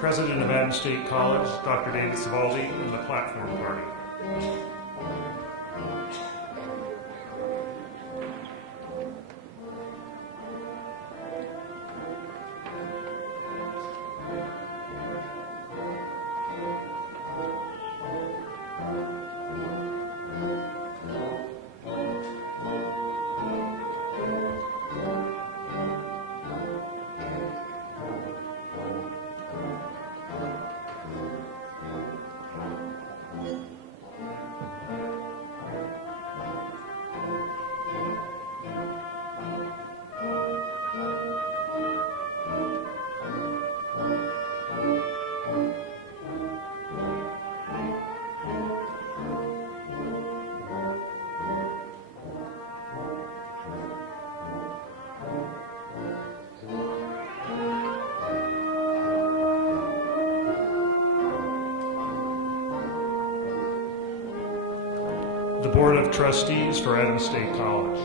President of Adams State College, Dr. David Savaldi, and the Platform Party. The Board of Trustees for Adams State College.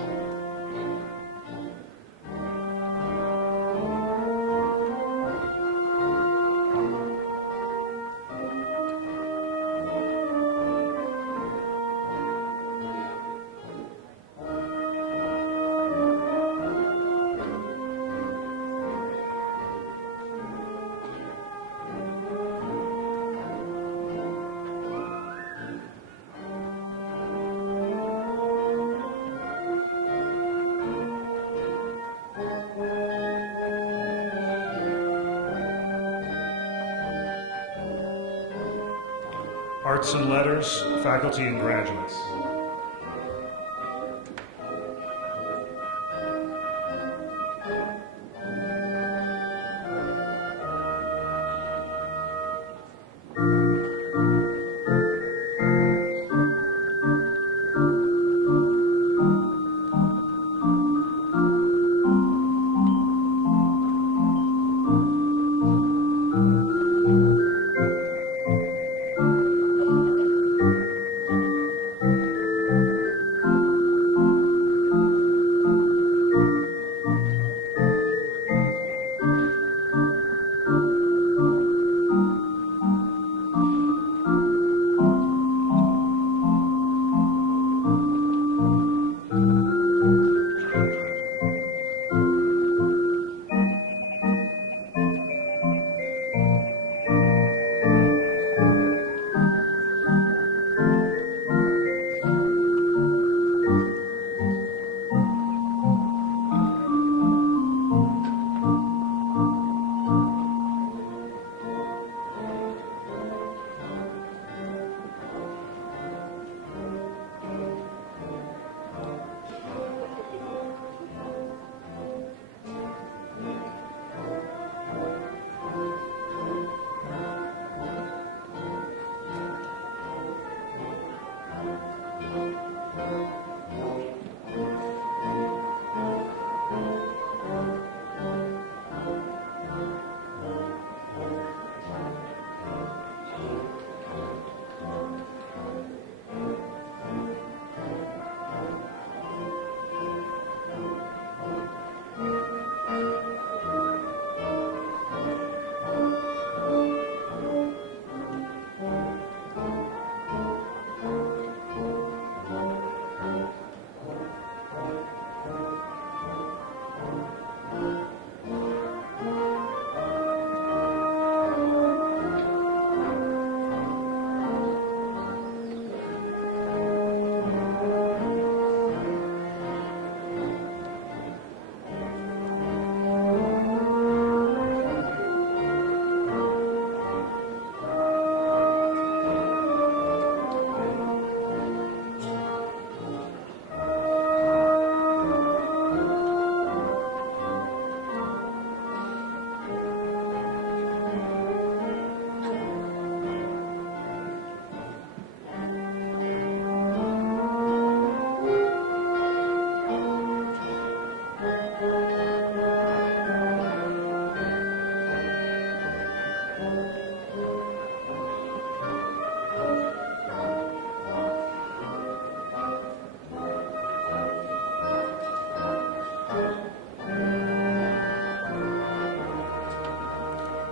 Arts and Letters, faculty and graduates.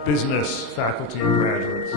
business faculty and graduates.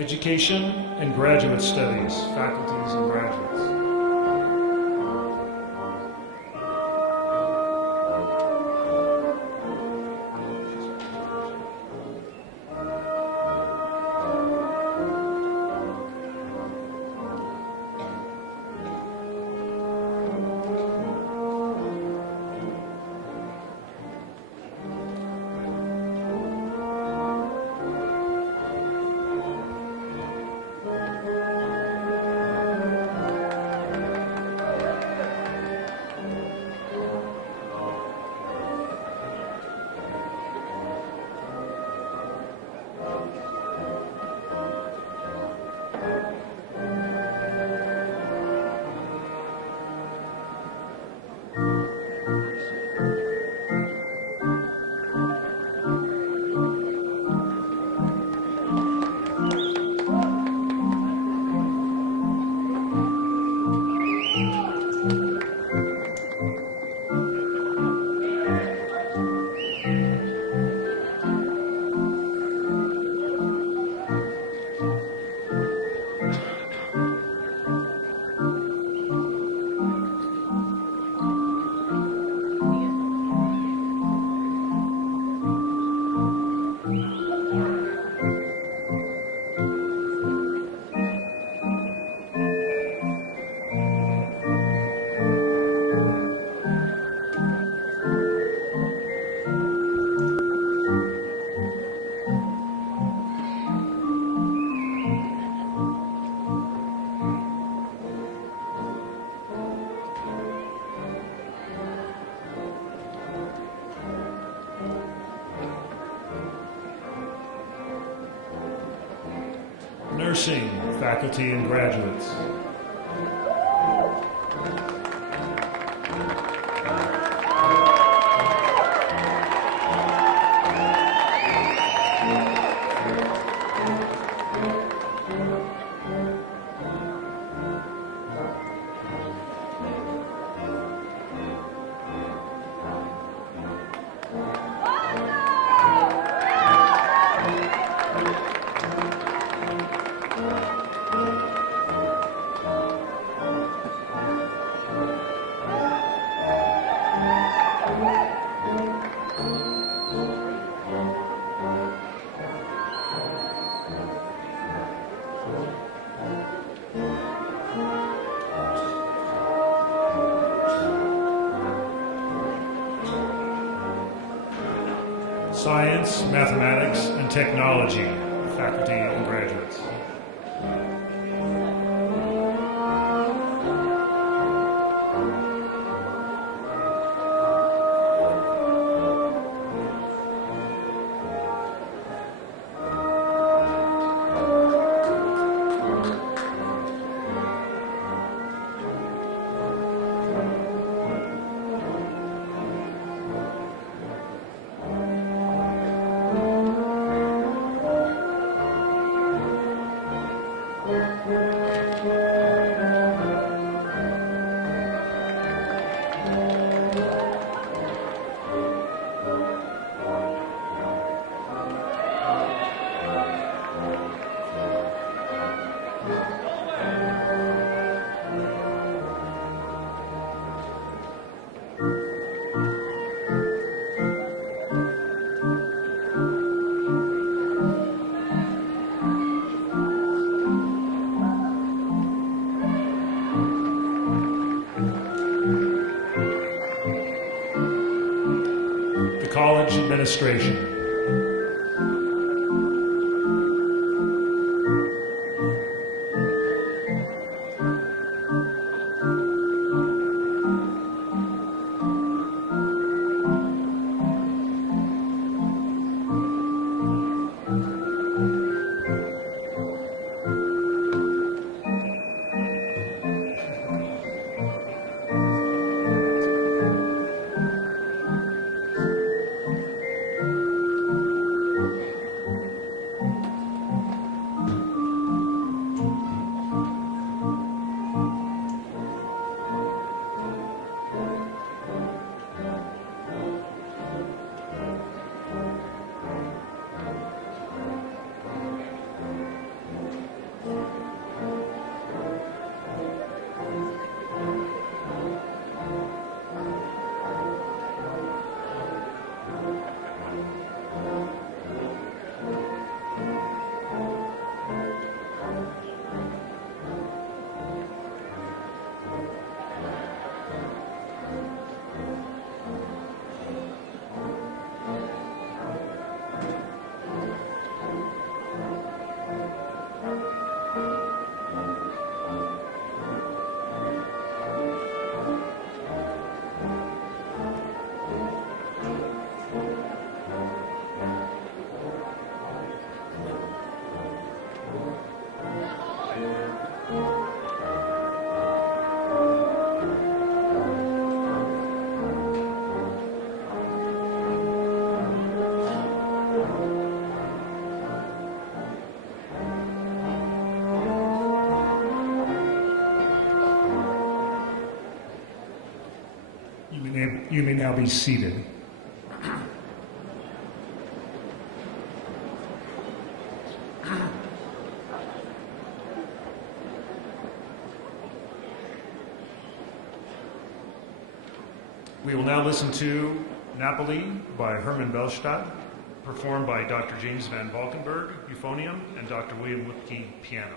Education and Graduate Studies, faculties and graduates. Nursing, faculty and graduates. Science, Mathematics, and Technology, faculty and graduates. College administration. You may now be seated. We will now listen to Napoli by Herman Bellstadt, performed by Dr. James Van Valkenburg, euphonium, and Dr. William Lipke, piano.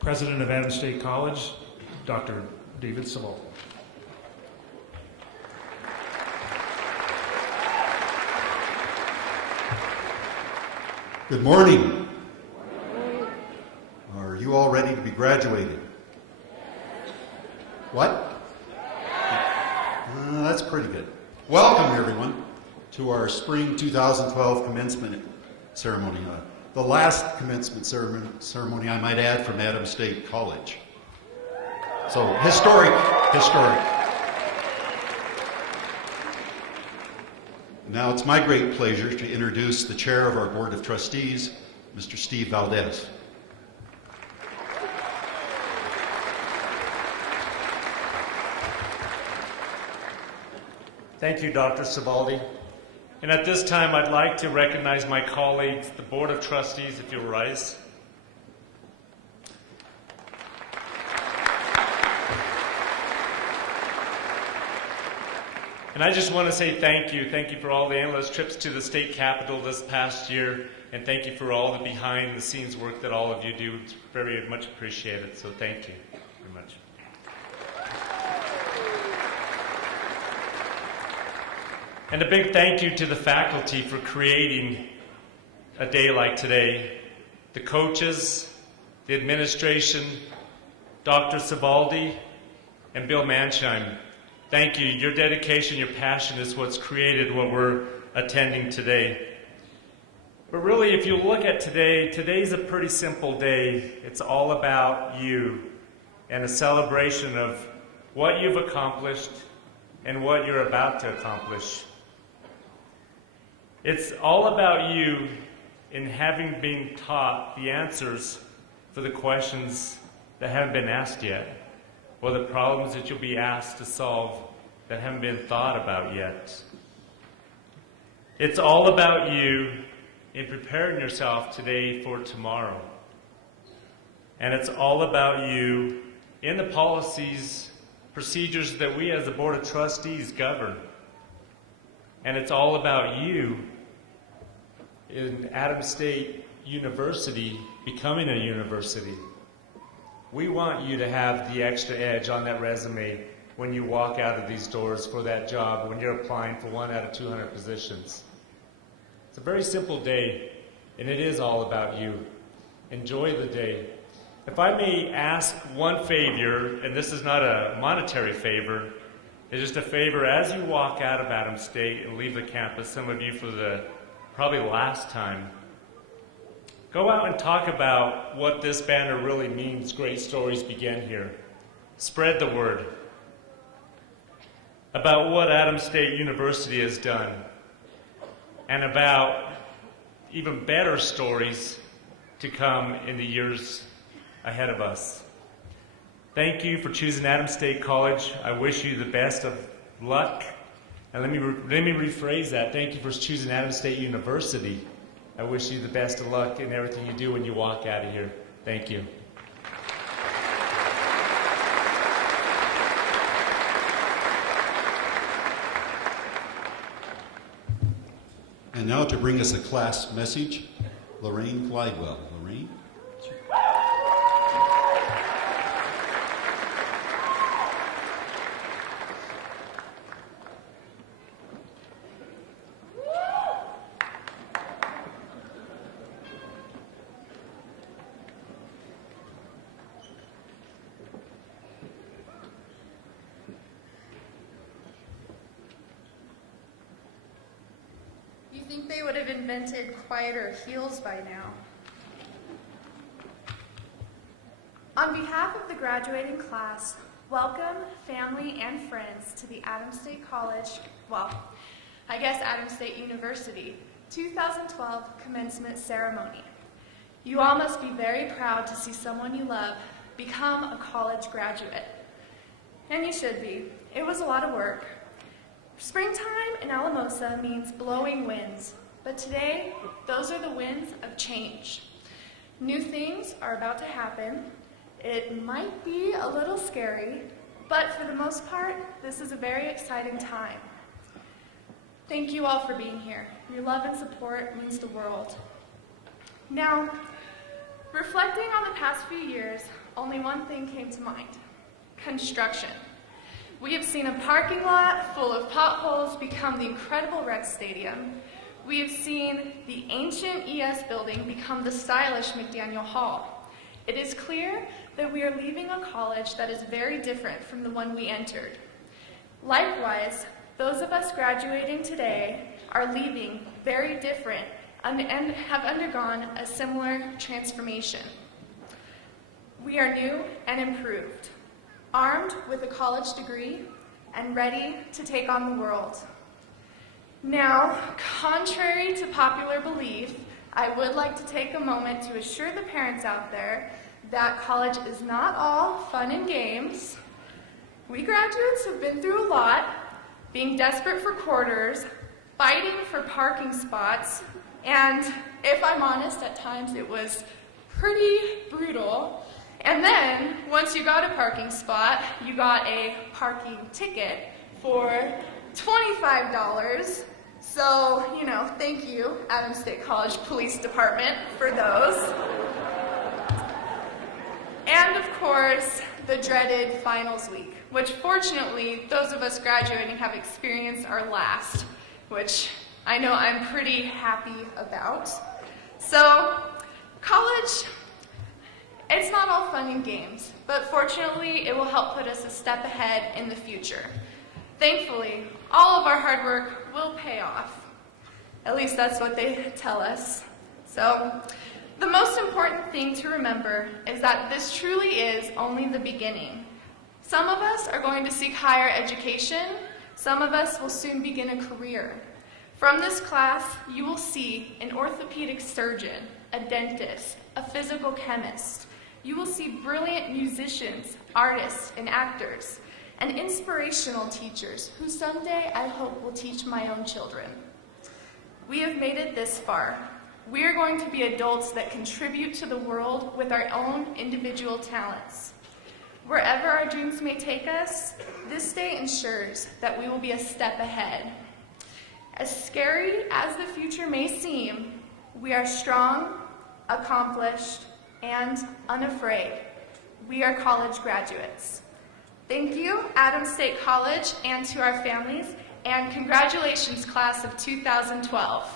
President of Adams State College, Dr. David Saval. Good morning. Are you all ready to be graduated? What? That's pretty good. Welcome, everyone, to our spring 2012 commencement ceremony. The last commencement ceremony, I might add, from Adams State College. So, historic. Now it's my great pleasure to introduce the chair of our Board of Trustees, Mr. Steve Valdez. Thank you, Dr. Cibaldi. And at this time, I'd like to recognize my colleagues, the Board of Trustees, if you'll rise. And I just want to say thank you. Thank you for all the endless trips to the state capitol this past year, and thank you for all the behind-the-scenes work that all of you do. It's very much appreciated, so thank you very much. And a big thank you to the faculty for creating a day like today. The coaches, the administration, Dr. Cibaldi, and Bill Mansheim. Thank you. Your dedication, your passion is what's created what we're attending today. But really, if you look at today, today's a pretty simple day. It's all about you and a celebration of what you've accomplished and what you're about to accomplish. It's all about you in having been taught the answers for the questions that haven't been asked yet, or the problems that you'll be asked to solve that haven't been thought about yet. It's all about you in preparing yourself today for tomorrow. And it's all about you in the policies, procedures that we as the Board of Trustees govern. And it's all about you in Adams State University becoming a university. We want you to have the extra edge on that resume when you walk out of these doors for that job, when you're applying for 1 out of 200 positions. It's a very simple day, and it is all about you. Enjoy the day. If I may ask one favor, and this is not a monetary favor, it's just a favor as you walk out of Adams State and leave the campus, some of you for the probably last time, go out and talk about what this banner really means. Great stories begin here. Spread the word about what Adams State University has done and about even better stories to come in the years ahead of us. Thank you for choosing Adams State College. I wish you the best of luck. And let me rephrase that. Thank you for choosing Adams State University. I wish you the best of luck in everything you do when you walk out of here. Thank you. And now to bring us a class message, Lorraine Glidewell. Lorraine? You think they would have invented quieter heels by now. On behalf of the graduating class, welcome, family, and friends to the Adams State College, well, I guess Adams State University, 2012 commencement ceremony. You all must be very proud to see someone you love become a college graduate. And you should be. It was a lot of work. Springtime in Alamosa means blowing winds, but today, those are the winds of change. New things are about to happen. It might be a little scary, but for the most part, this is a very exciting time. Thank you all for being here. Your love and support means the world. Now, reflecting on the past few years, only one thing came to mind: construction. We have seen a parking lot full of potholes become the incredible rec stadium. We have seen the ancient ES building become the stylish McDaniel Hall. It is clear that we are leaving a college that is very different from the one we entered. Likewise, those of us graduating today are leaving very different and have undergone a similar transformation. We are new and improved, armed with a college degree and ready to take on the world. Now, contrary to popular belief, I would like to take a moment to assure the parents out there that college is not all fun and games. We graduates have been through a lot, being desperate for quarters, fighting for parking spots, and if I'm honest, at times it was pretty brutal. And then, once you got a parking spot, you got a parking ticket for $25. So, thank you, Adams State College Police Department, for those. And of course, the dreaded finals week, which fortunately, those of us graduating have experienced our last, which I know I'm pretty happy about. So, college, it's not all fun and games, but fortunately, it will help put us a step ahead in the future. Thankfully, all of our hard work will pay off. At least that's what they tell us. So, the most important thing to remember is that this truly is only the beginning. Some of us are going to seek higher education. Some of us will soon begin a career. From this class, you will see an orthopedic surgeon, a dentist, a physical chemist. You will see brilliant musicians, artists, and actors, and inspirational teachers who someday I hope will teach my own children. We have made it this far. We are going to be adults that contribute to the world with our own individual talents. Wherever our dreams may take us, this day ensures that we will be a step ahead. As scary as the future may seem, we are strong, accomplished, and unafraid. We are college graduates. Thank you, Adams State College, and to our families, and congratulations, class of 2012.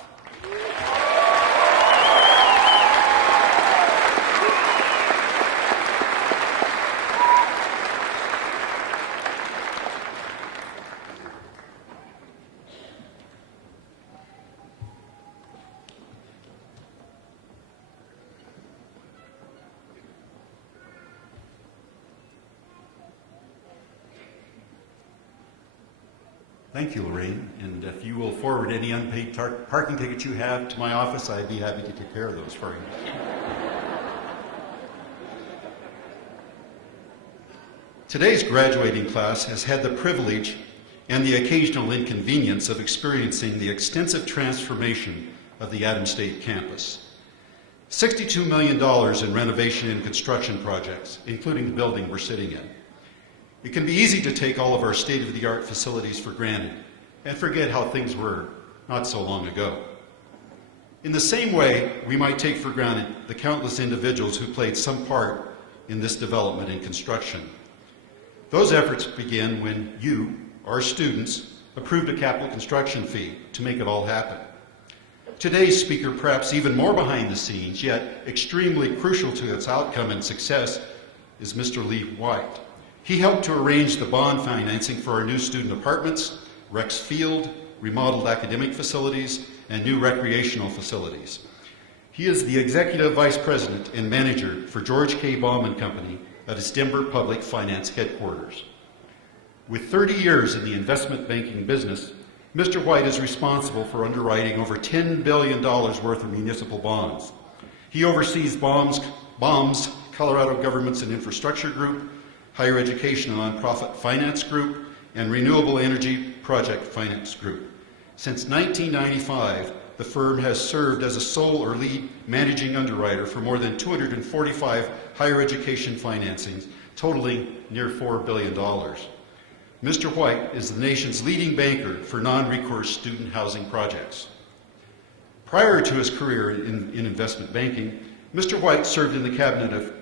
Thank you, Lorraine. And if you will forward any unpaid parking tickets you have to my office, I'd be happy to take care of those for you. Today's graduating class has had the privilege and the occasional inconvenience of experiencing the extensive transformation of the Adams State campus. $62 million in renovation and construction projects, including the building we're sitting in. It can be easy to take all of our state-of-the-art facilities for granted and forget how things were not so long ago. In the same way, we might take for granted the countless individuals who played some part in this development and construction. Those efforts began when you, our students, approved a capital construction fee to make it all happen. Today's speaker, perhaps even more behind the scenes, yet extremely crucial to its outcome and success, is Mr. Lee White. He helped to arrange the bond financing for our new student apartments, Rex Field, remodeled academic facilities, and new recreational facilities. He is the Executive Vice President and Manager for George K. Baum & Company at his Denver Public Finance headquarters. With 30 years in the investment banking business, Mr. White is responsible for underwriting over $10 billion worth of municipal bonds. He oversees Baum's Colorado Governments and Infrastructure Group, Higher Education and Nonprofit Finance Group, and Renewable Energy Project Finance Group. Since 1995, the firm has served as a sole or lead managing underwriter for more than 245 higher education financings, totaling near $4 billion. Mr. White is the nation's leading banker for non-recourse student housing projects. Prior to his career in investment banking, Mr. White served in the cabinet of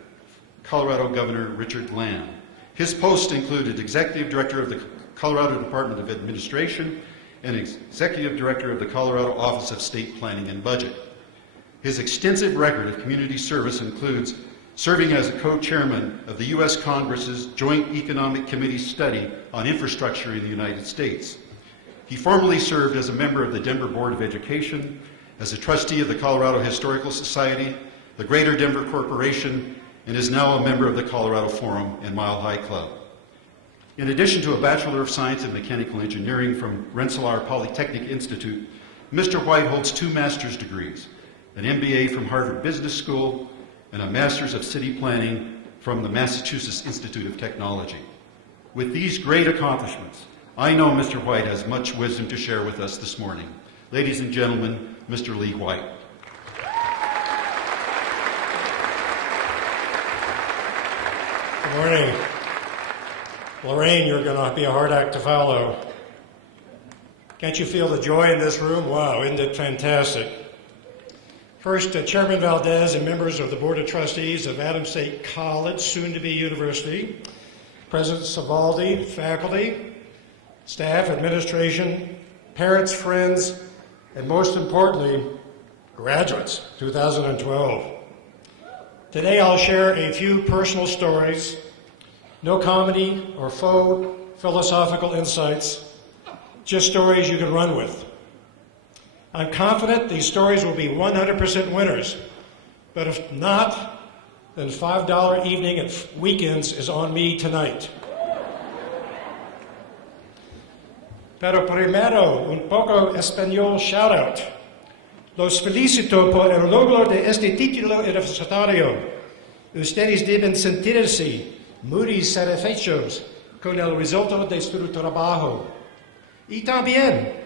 Colorado Governor Richard Lamb. His posts included Executive Director of the Colorado Department of Administration and Executive Director of the Colorado Office of State Planning and Budget. His extensive record of community service includes serving as a co-chairman of the U.S. Congress's Joint Economic Committee study on infrastructure in the United States. He formerly served as a member of the Denver Board of Education, as a trustee of the Colorado Historical Society, the Greater Denver Corporation, and is now a member of the Colorado Forum and Mile High Club. In addition to a Bachelor of Science in Mechanical Engineering from Rensselaer Polytechnic Institute, Mr. White holds 2 master's degrees, an MBA from Harvard Business School, and a Master's of City Planning from the Massachusetts Institute of Technology. With these great accomplishments, I know Mr. White has much wisdom to share with us this morning. Ladies and gentlemen, Mr. Lee White. Good morning. Lorraine, you're going to be a hard act to follow. Can't you feel the joy in this room? Wow, isn't it fantastic? First, Chairman Valdez and members of the Board of Trustees of Adams State College, soon to be University, President Savaldi, faculty, staff, administration, parents, friends, and most importantly, graduates, 2012. Today I'll share a few personal stories, no comedy or faux philosophical insights, just stories you can run with. I'm confident these stories will be 100% winners, but if not, then $5 evening and weekends is on me tonight. Pero primero, un poco español shout out. Los felicito por el logro de este título universitario. Ustedes deben sentirse muy satisfechos con el resultado de su trabajo. Y también,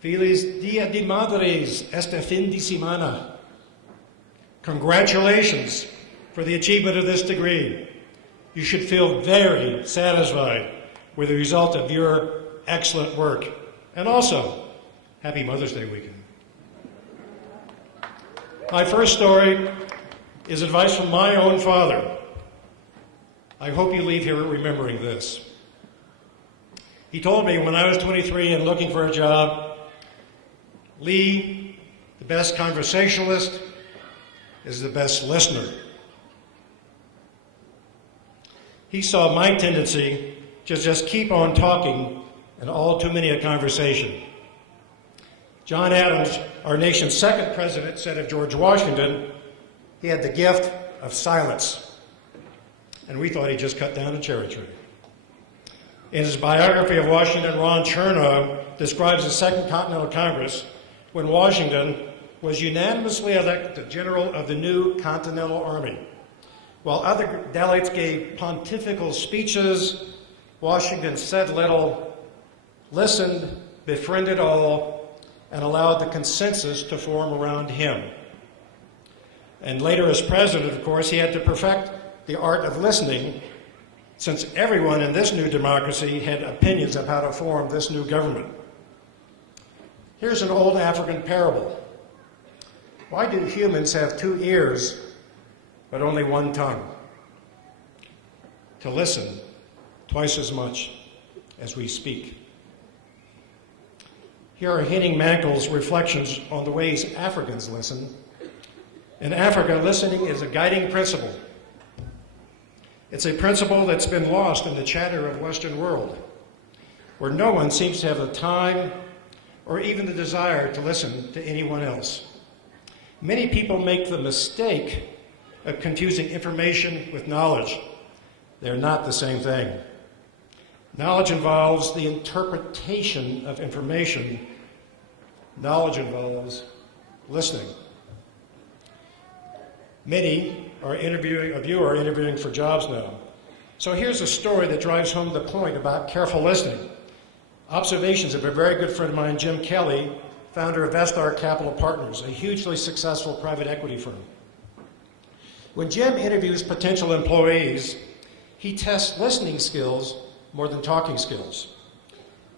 feliz Día de Madres este fin de semana. Congratulations for the achievement of this degree. You should feel very satisfied with the result of your excellent work. And also, happy Mother's Day weekend. My first story is advice from my own father. I hope you leave here remembering this. He told me when I was 23 and looking for a job, Lee, the best conversationalist, is the best listener. He saw my tendency to just keep on talking and all too many a conversation. John Adams, our nation's second president, said of George Washington, he had the gift of silence. And we thought he just cut down a cherry tree. In his biography of Washington, Ron Chernow describes the Second Continental Congress when Washington was unanimously elected general of the new Continental Army. While other delegates gave pontifical speeches, Washington said little, listened, befriended all, and allowed the consensus to form around him. And later as president, of course, he had to perfect the art of listening, since everyone in this new democracy had opinions of how to form this new government. Here's an old African parable. Why do humans have 2 ears but only 1 tongue? To listen twice as much as we speak. Here are Henning Mankell's reflections on the ways Africans listen. In Africa, listening is a guiding principle. It's a principle that's been lost in the chatter of Western world, where no one seems to have the time or even the desire to listen to anyone else. Many people make the mistake of confusing information with knowledge. They're not the same thing. Knowledge involves the interpretation of information. Knowledge involves listening. Many of you are interviewing for jobs now. So here's a story that drives home the point about careful listening. Observations of a very good friend of mine, Jim Kelly, founder of Vestar Capital Partners, a hugely successful private equity firm. When Jim interviews potential employees, he tests listening skills more than talking skills.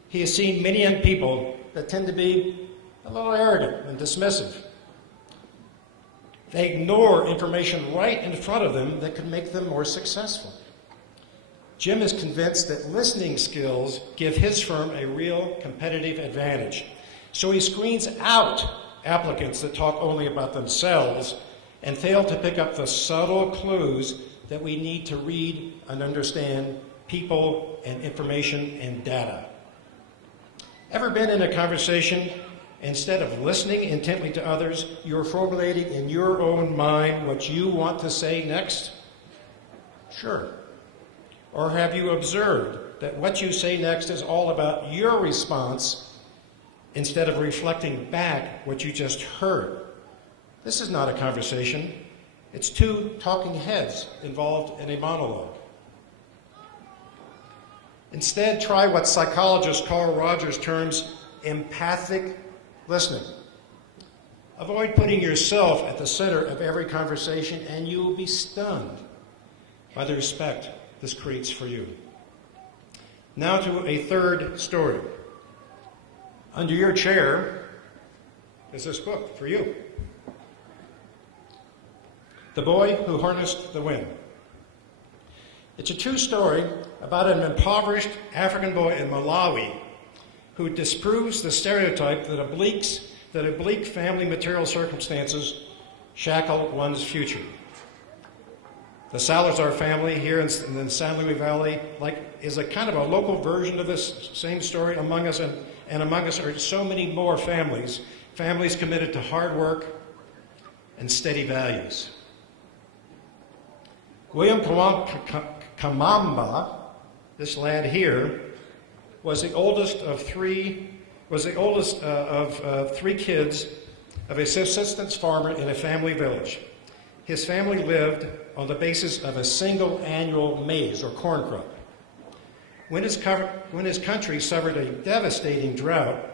He has seen many young people that tend to be a little arrogant and dismissive. They ignore information right in front of them that could make them more successful. Jim is convinced that listening skills give his firm a real competitive advantage. So he screens out applicants that talk only about themselves and fail to pick up the subtle clues that we need to read and understand people and information and data. Ever been in a conversation, instead of listening intently to others, you're formulating in your own mind what you want to say next? Sure. Or have you observed that what you say next is all about your response instead of reflecting back what you just heard? This is not a conversation. It's 2 talking heads involved in a monologue. Instead, try what psychologist Carl Rogers terms empathic listening. Avoid putting yourself at the center of every conversation, and you will be stunned by the respect this creates for you. Now to a third story. Under your chair is this book for you. The Boy Who Harnessed the Wind. It's a true story about an impoverished African boy in Malawi who disproves the stereotype that oblique family material circumstances shackle one's future. The Salazar family here in the San Luis Valley is a kind of a local version of this same story among us, and among us are so many more families committed to hard work and steady values. William Kamamba, this lad here, was the oldest of three kids of a subsistence farmer in a family village. His family lived on the basis of a single annual maize or corn crop. When his country suffered a devastating drought,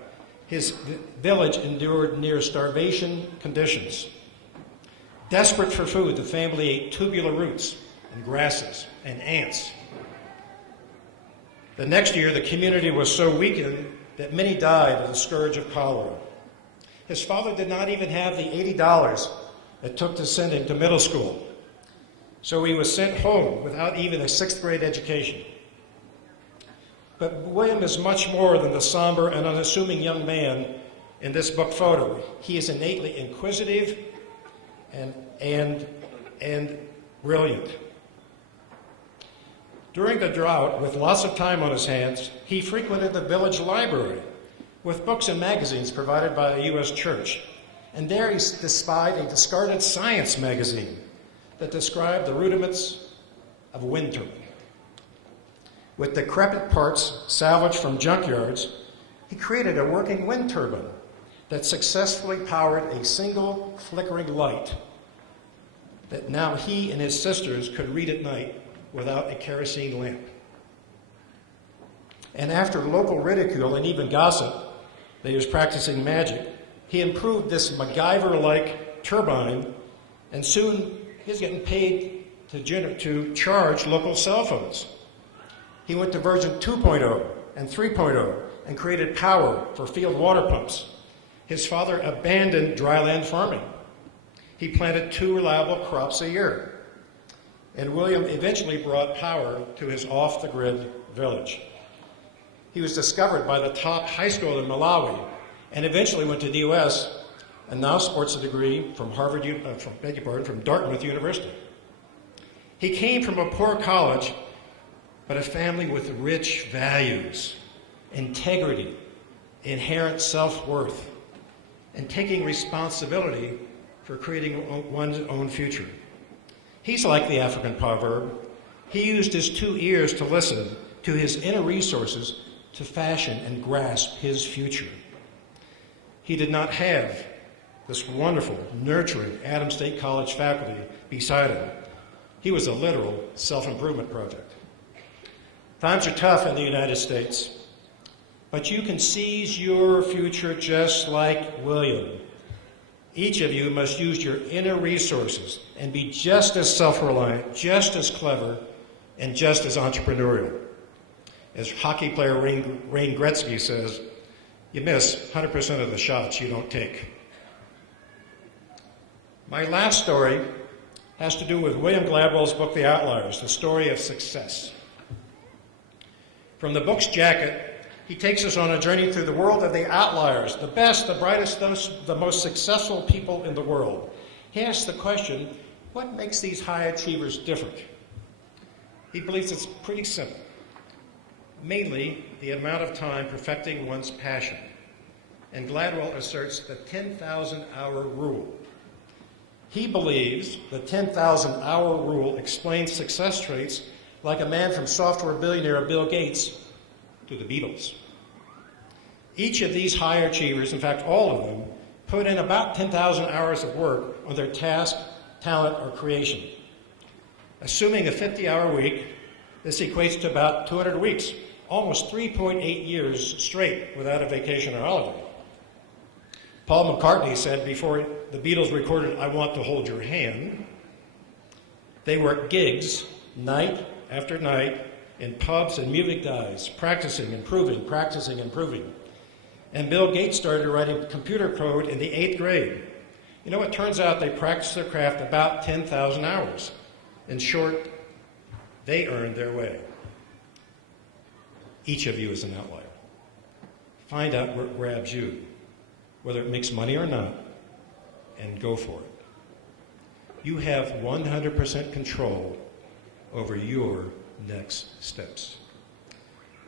his village endured near starvation conditions. Desperate for food, the family ate tubular roots and grasses and ants. The next year, the community was so weakened that many died of the scourge of cholera. His father did not even have the $80 it took to send him to middle school, so he was sent home without even a 6th grade education. But William is much more than the somber and unassuming young man in this book photo. He is innately inquisitive and brilliant. During the drought, with lots of time on his hands, he frequented the village library with books and magazines provided by the U.S. Church. And there he spied a discarded science magazine that described the rudiments of a wind turbine. With decrepit parts salvaged from junkyards, he created a working wind turbine that successfully powered a single flickering light that now he and his sisters could read at night without a kerosene lamp. And after local ridicule and even gossip that he was practicing magic, he improved this MacGyver-like turbine, and soon he's getting paid to charge local cell phones. He went to version 2.0 and 3.0 and created power for field water pumps. His father abandoned dryland farming he planted 2 reliable crops a year. And William eventually brought power to his off-the-grid village. He was discovered by the top high school in Malawi and eventually went to the U.S. and now sports a degree from from Dartmouth University. He came from a poor college, but a family with rich values, integrity, inherent self-worth, and taking responsibility for creating one's own future. He's like the African proverb. He used his 2 ears to listen to his inner resources to fashion and grasp his future. He did not have this wonderful, nurturing Adams State College faculty beside him. He was a literal self-improvement project. Times are tough in the United States, but you can seize your future just like William. Each of you must use your inner resources and be just as self-reliant, just as clever, and just as entrepreneurial. As hockey player Wayne Gretzky says, you miss 100% of the shots you don't take. My last story has to do with William Gladwell's book, The Outliers, the story of success. From the book's jacket, he takes us on a journey through the world of the outliers, the best, the brightest, the most successful people in the world. He asks the question, what makes these high achievers different? He believes it's pretty simple. Mainly, the amount of time perfecting one's passion. And Gladwell asserts the 10,000-hour rule. He believes the 10,000-hour rule explains success traits like a man from software billionaire Bill Gates to the Beatles. Each of these high achievers, in fact all of them, put in about 10,000 hours of work on their task, talent, or creation. Assuming a 50-hour week, this equates to about 200 weeks, almost 3.8 years straight without a vacation or holiday. Paul McCartney said before the Beatles recorded I Want to Hold Your Hand, they worked gigs night after night in pubs and music dives, practicing, improving. And Bill Gates started writing computer code in the 8th grade. You know, it turns out they practiced their craft about 10,000 hours. In short, they earned their way. Each of you is an outlier. Find out what grabs you, whether it makes money or not, and go for it. You have 100% control over your next steps.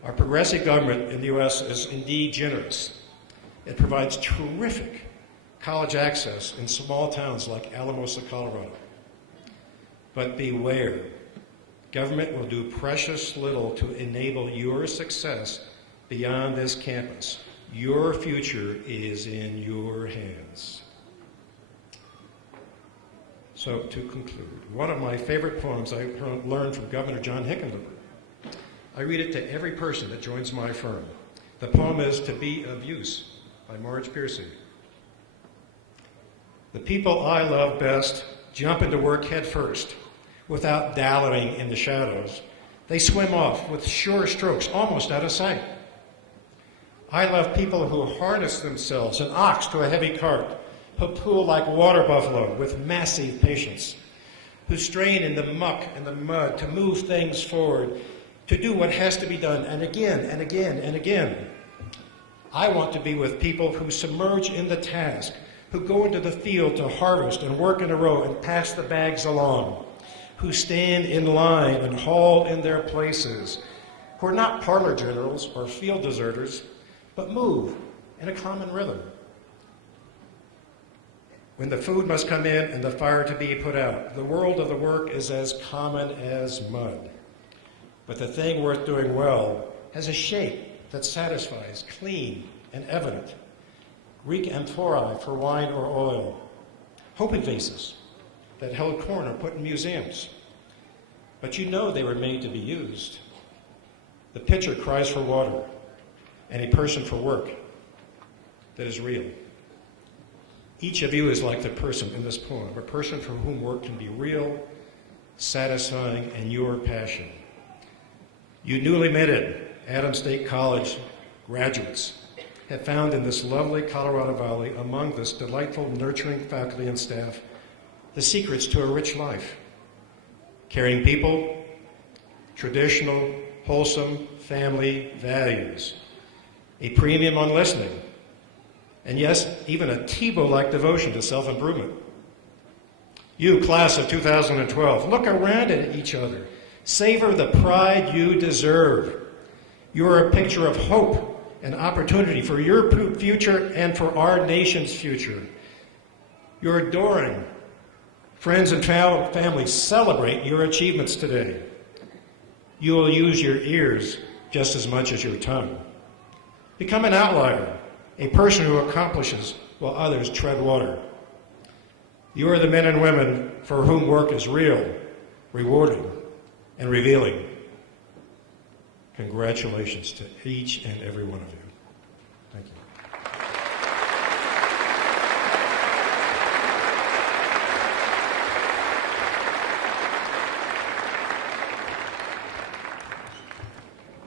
Our progressive government in the U.S. is indeed generous. It provides terrific college access in small towns like Alamosa, Colorado. But beware, government will do precious little to enable your success beyond this campus. Your future is in your hands. So to conclude, one of my favorite poems I learned from Governor John Hickenlooper. I read it to every person that joins my firm. The poem is To Be of Use by Marge Piercy. The people I love best jump into work head first, without dallying in the shadows. They swim off with sure strokes, almost out of sight. I love people who harness themselves, an ox to a heavy cart, who pull like water buffalo with massive patience, who strain in the muck and the mud to move things forward, to do what has to be done, and again, and again, and again. I want to be with people who submerge in the task, who go into the field to harvest and work in a row and pass the bags along, who stand in line and haul in their places, who are not parlor generals or field deserters, but move in a common rhythm. When the food must come in and the fire to be put out, the world of the work is as common as mud. But the thing worth doing well has a shape that satisfies, clean and evident. Greek amphorae for wine or oil, hoping vases that held corn are put in museums. But you know they were made to be used. The pitcher cries for water, and a person for work that is real. Each of you is like the person in this poem, a person for whom work can be real, satisfying, and your passion. You newly minted Adams State College graduates have found in this lovely Colorado Valley, among this delightful, nurturing faculty and staff, the secrets to a rich life. Caring people, traditional, wholesome family values, a premium on listening, and yes, even a Tebow-like devotion to self-improvement. You, class of 2012, look around at each other. Savor the pride you deserve. You are a picture of hope and opportunity for your future and for our nation's future. Your adoring friends and family celebrate your achievements today. You will use your ears just as much as your tongue. Become an outlier, a person who accomplishes while others tread water. You are the men and women for whom work is real, rewarding, and revealing. Congratulations to each and every one of you. Thank you.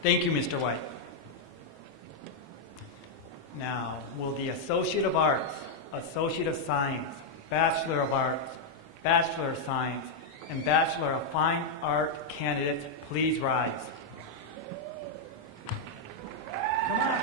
Thank you, Mr. White. Now, will the Associate of Arts, Associate of Science, Bachelor of Arts, Bachelor of Science, and Bachelor of Fine Art candidates please rise? Come on.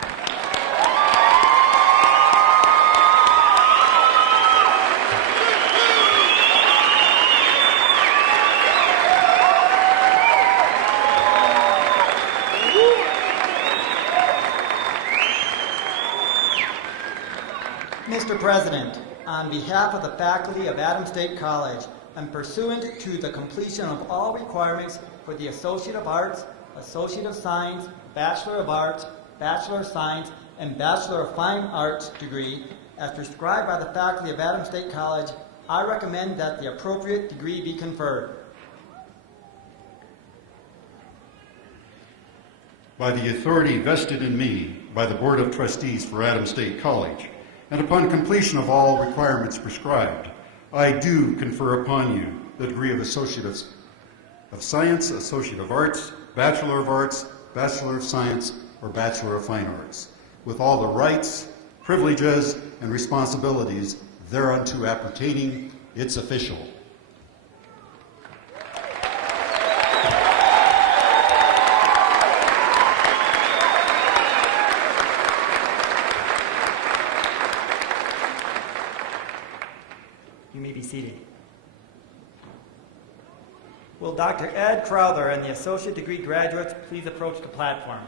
Mr. President, on behalf of the faculty of Adams State College, and pursuant to the completion of all requirements for the Associate of Arts, Associate of Science, Bachelor of Arts, Bachelor of Science, and Bachelor of Fine Arts degree, as prescribed by the faculty of Adams State College, I recommend that the appropriate degree be conferred. By the authority vested in me by the Board of Trustees for Adams State College, and upon completion of all requirements prescribed, I do confer upon you the degree of Associate of Science, Associate of Arts, Bachelor of Science, or Bachelor of Fine Arts, with all the rights, privileges, and responsibilities thereunto appertaining. It's official. You may be seated. Will Dr. Ed Crowther and the associate degree graduates please approach the platform?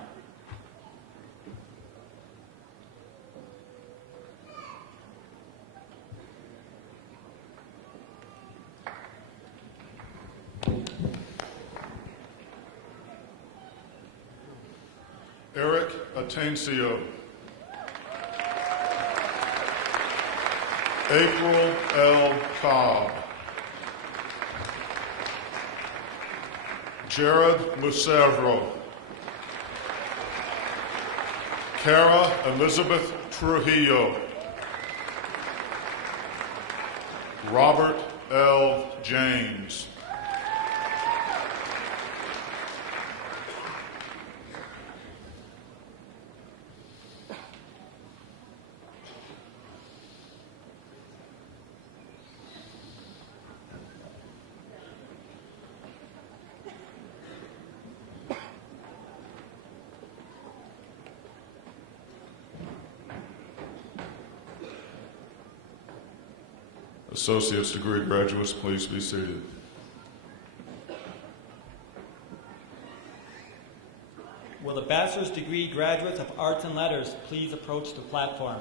Eric Atencio. April L. Cobb. Jared Lucero. Cara Elizabeth Trujillo. Robert L. James. Associate's degree graduates, please be seated. Will the bachelor's degree graduates of Arts and Letters please approach the platform?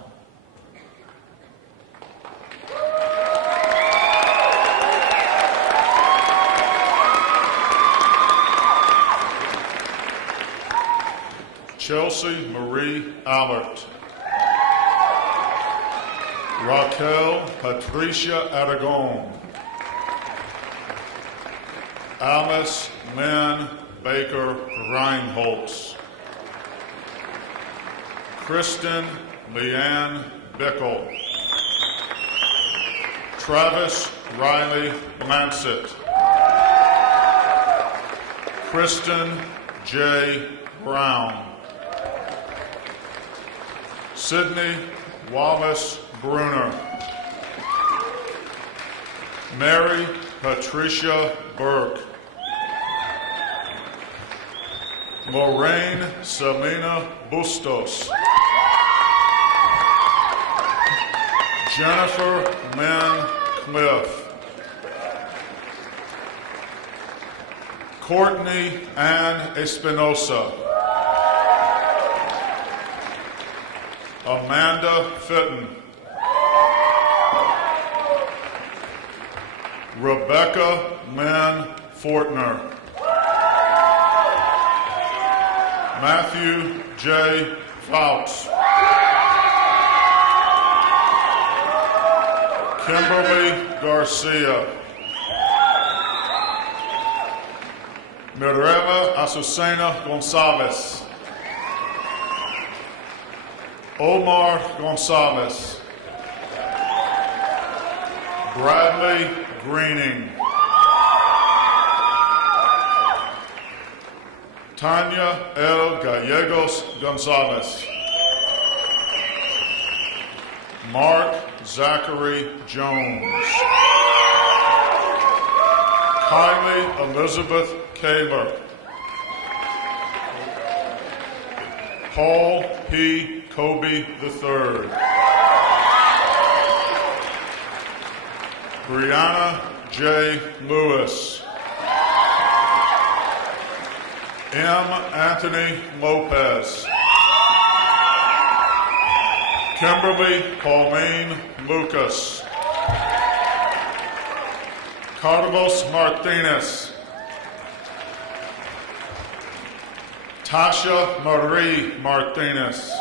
Chelsea Marie Allert. Raquel Patricia Aragon. Alice Lynn Baker Reinholtz. Kristen Leanne Bickle. Travis Riley Lancet. Kristen J. Brown. Sydney Wallace Bruner. Mary Patricia Burke. Lorraine Selena Bustos. Jennifer Lynn Cliff. Courtney Ann Espinosa. Amanda Fitton. Rebecca Lynn Fortner. Matthew J. Fouts. Kimberly Garcia. Mirella Azucena Gonzalez. Omar Gonzalez. Bradley Greening. Tanya L. Gallegos Gonzalez. Mark Zachary Jones. Kylie Elizabeth Kaler. Paul P. Kobe III. Brianna J. Lewis. M. Anthony Lopez. Kimberly Pauline Lucas. Carlos Martinez. Tasha Marie Martinez.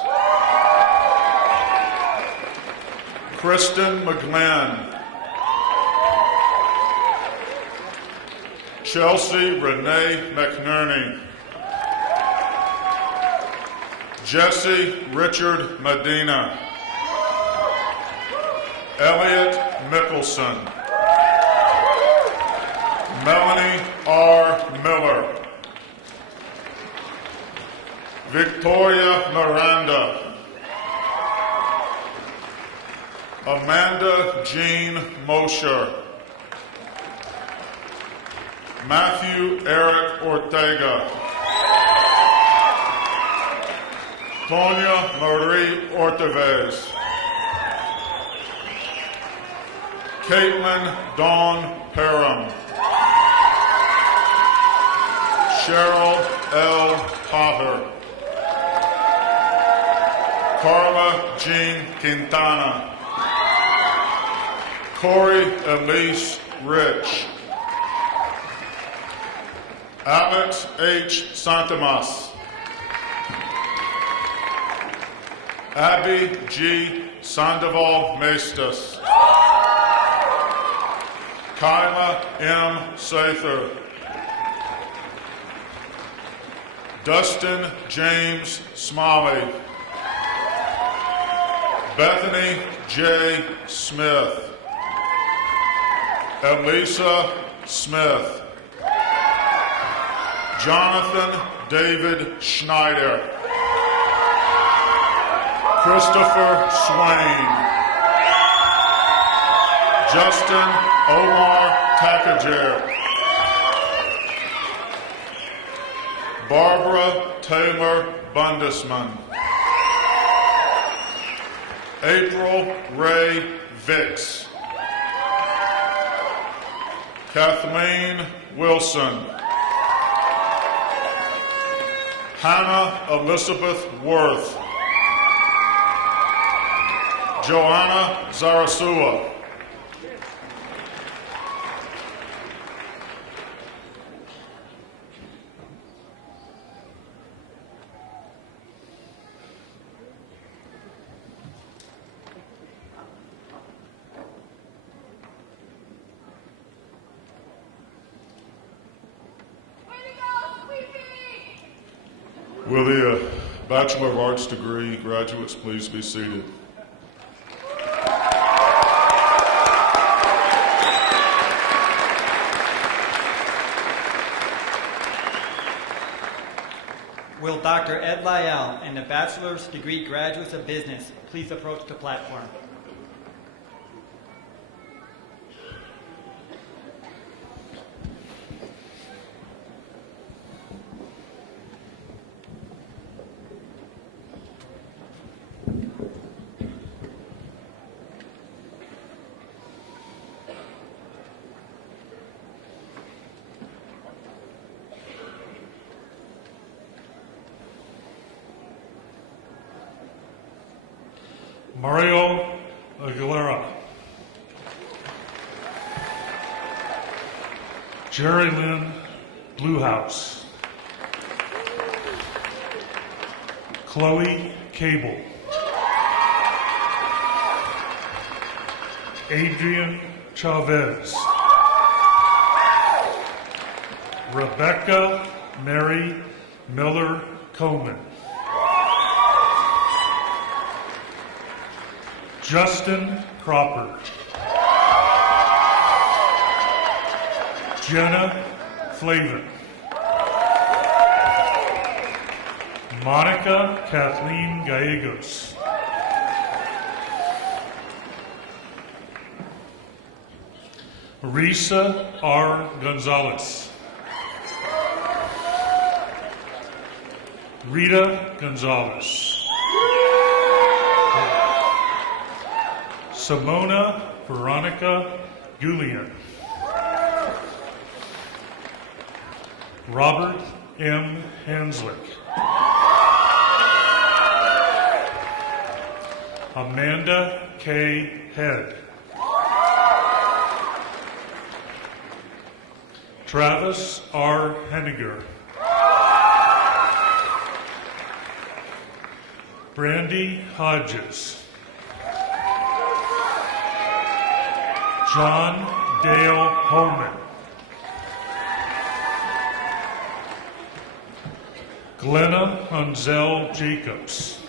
Kristen McGlynn. Chelsea Renee McNerney. Jesse Richard Medina. Elliot Mickelson. Melanie R. Miller. Victoria Miranda. Amanda Jean Mosher. Matthew Eric Ortega. Tonya Marie Ortevez. Caitlin Dawn Parham. Cheryl L. Potter. Carla Jean Quintana. Corey Elise Rich. Alex H. Santamas. Abby G. Sandoval Mestas. Kyla M. Sather. Dustin James Smalley. Bethany J. Smith. Elisa Smith. Jonathan David Schneider. Christopher Swain. Justin Omar Takajer. Barbara Taylor Bundesman. April Ray Vicks. Kathleen Wilson. Hannah Elizabeth Worth. Joanna Zarasua. Will the Bachelor of Arts degree graduates please be seated? Will Dr. Ed Lyell and the Bachelor's Degree Graduates of Business please approach the platform? Mario Aguilera. Jerry Lynn Bluehouse. Chloe Cable. Adrian Chavez. Rebecca Mary Miller Coleman. Justin Cropper. Jenna Flavin. Monica Kathleen Gallegos. Risa R. Gonzalez. Rita Gonzalez. Simona Veronica Gulian. Robert M. Hanslick. Amanda K. Head. Travis R. Henniger. Brandy Hodges. John Dale Holman. Glenna Hunzel Jacobs.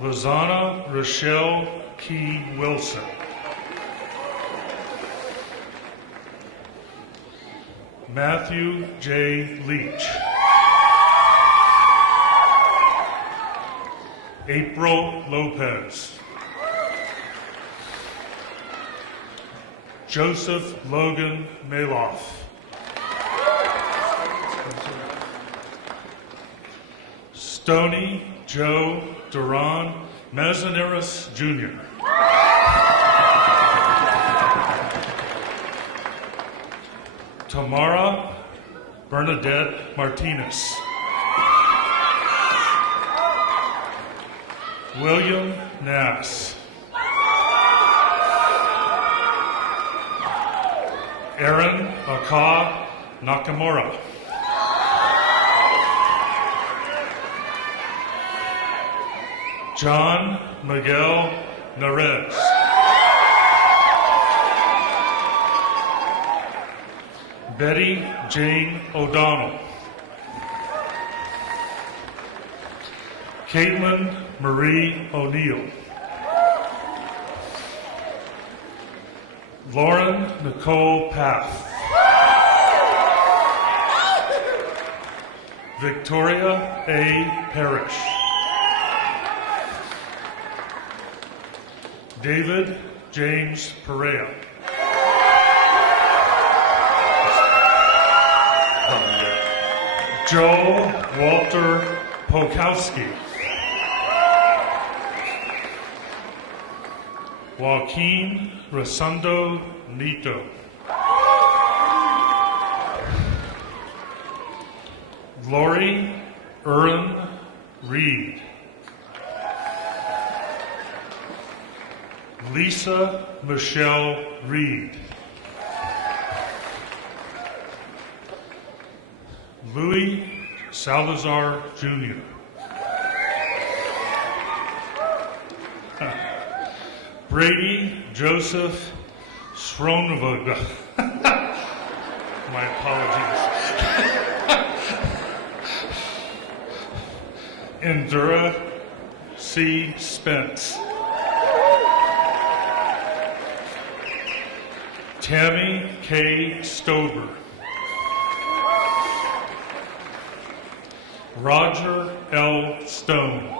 Lozana Rochelle Key Wilson. Matthew J. Leach. April Lopez. Joseph Logan Maloff. Stoney Joe Duran Mazanares Jr. Tamara Bernadette Martinez. William Nass. Aaron Aka Nakamura. John Miguel Narez. Betty Jane O'Donnell. Caitlin Marie O'Neill. Lauren Nicole Path. Victoria A. Parrish. David James Perea. Joe Walter Pokawski. Joaquin Rosando Nito. Lori Erin Reed. Lisa Michelle Reed. Louis Salazar Jr. Brady Joseph Schronevoga. My apologies. Endura C. Spence. Tammy K. Stover. Roger L. Stone.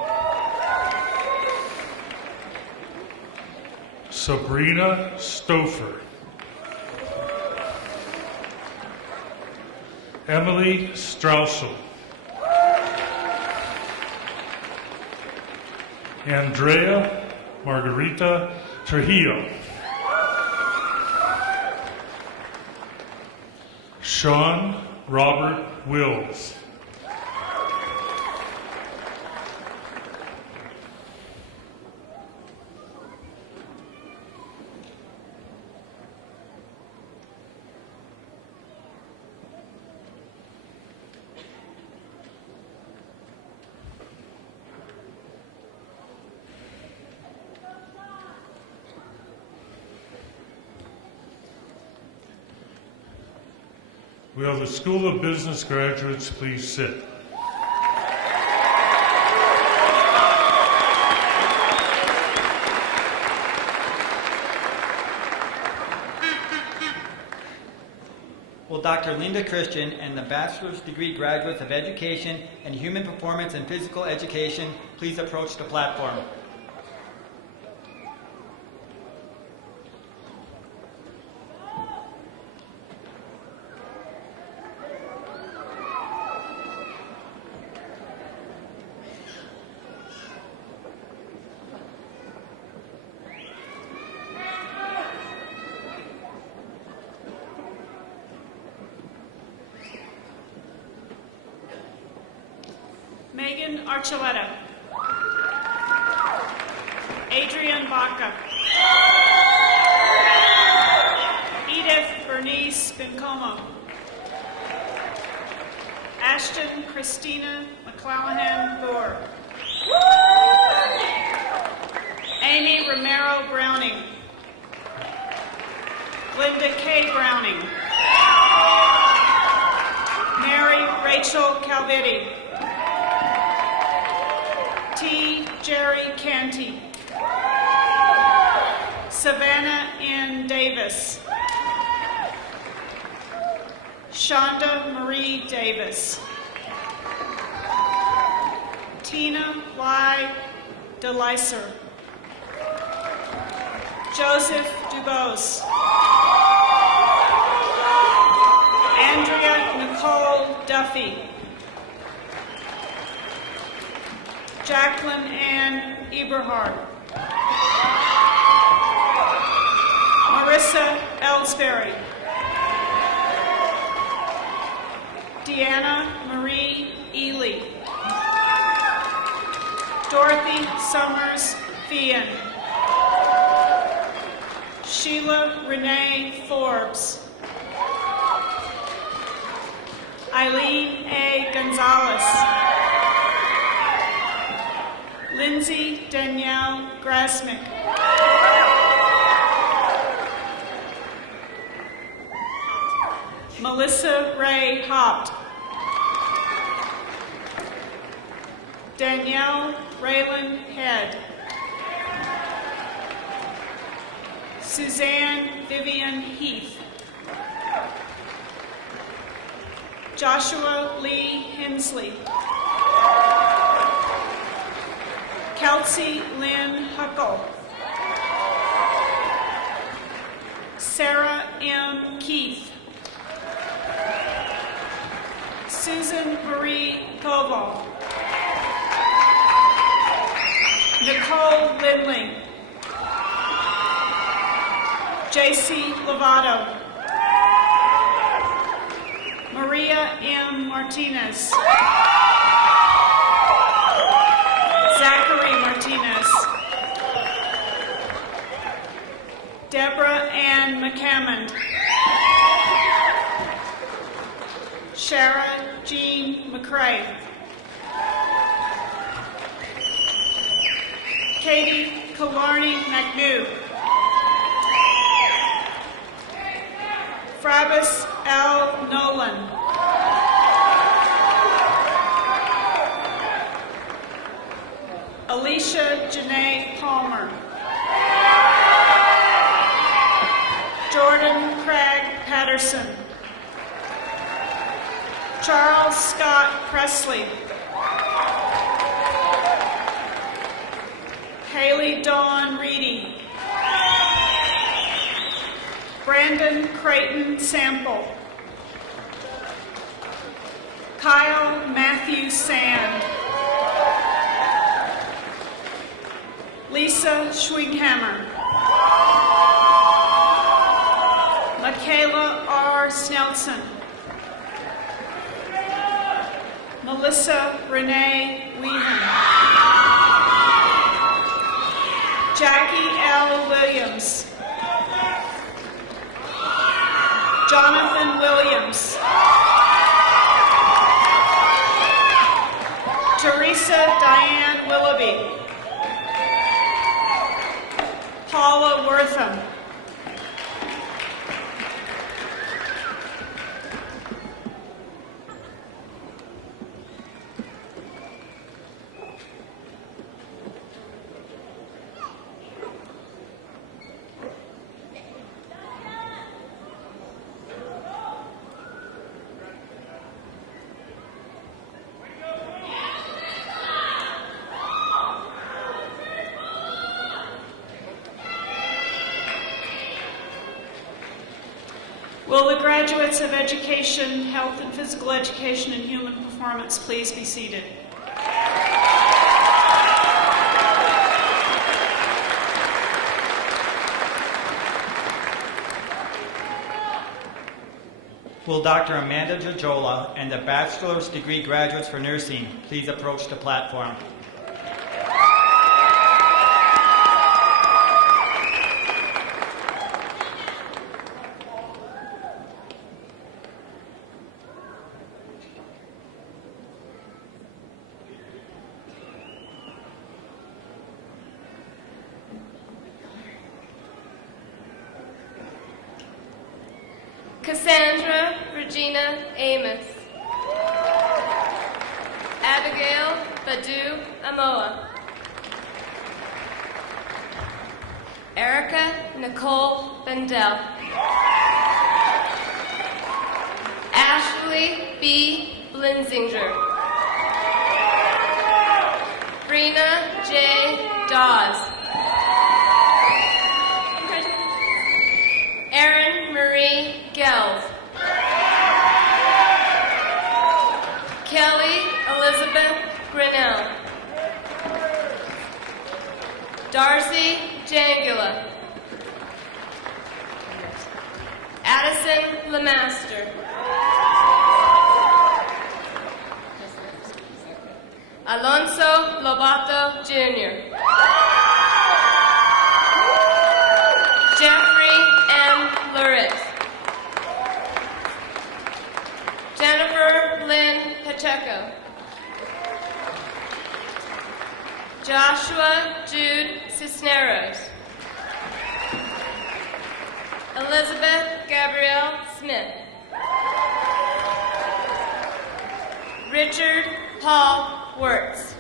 Sabrina Stouffer. Emily Strausel. Andrea Margarita Trujillo. Sean Robert Wills. Will the School of Business graduates please sit? Will Dr. Linda Christian and the bachelor's degree graduates of Education and Human Performance and Physical Education please approach the platform? Megan Archuleta, Adrian Baca, Edith Bernice Bencomo, Ashton Christina McClellan Thor, Amy Romero Browning, Linda K. Browning, Mary Rachel Calvitti, T. Jerry Canty, Savannah N. Davis, Shonda Marie Davis, Tina Y. DeLicer, Joseph Dubose, Andrea Nicole Duffy, Jacqueline Ann Eberhard, Marissa Ellsbury, Deanna Marie Ely, Dorothy Summers Fian, Sheila Renee Forbes, Eileen A. Gonzalez, Lindsay Danielle Grasmick, Melissa Ray Hopt, Danielle Raylan Head, Suzanne Vivian Heath, Joshua Lee Hensley, Kelsey Lynn Huckle, Sarah M. Keith, Susan Marie Koval, Nicole Lindley, J.C. Lovato, Maria M. Martinez, Zachary Martinez, Deborah Ann McCammond, Shara Jean McCrae, Katie Killarney McNew, Frabus L. Nolan, Alicia Janae Palmer, Jordan Craig Patterson, Charles Scott Presley, Haley Dawn Reedy, Brandon Creighton Sample, Kyle Matthew Sand, Lisa Schwinghammer, Michaela R. Snelson, Melissa Renee Weehan, Jackie L. Williams, Jonathan Williams, Teresa Diane Willoughby, Paula Wortham, Will the graduates of Education, Health and Physical Education and Human Performance please be seated? Will Dr. Amanda Jojola and the bachelor's degree graduates for nursing please approach the platform? Cassandra Regina Amos. Abigail Badu Amoa. Erica Nicole Bendel. Ashley B. Blinzinger. Brina J. Dawes. Erin Marie Gels. Kelly Elizabeth Grinnell. Darcy Jangula. Addison Lemaster. Alonso Lobato Jr. Jeffrey M. Luritz. Jennifer Lynn Pacheco. Joshua Jude Cisneros. Elizabeth Gabrielle Smith. Richard Paul Wirtz.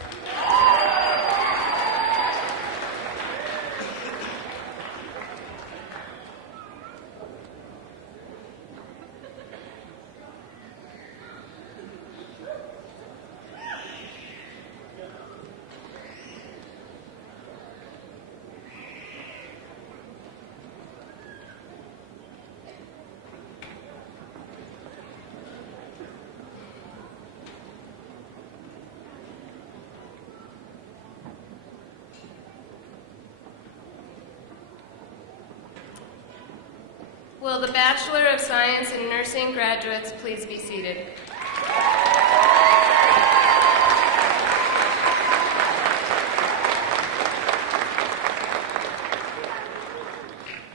Will the Bachelor of Science in Nursing graduates please be seated?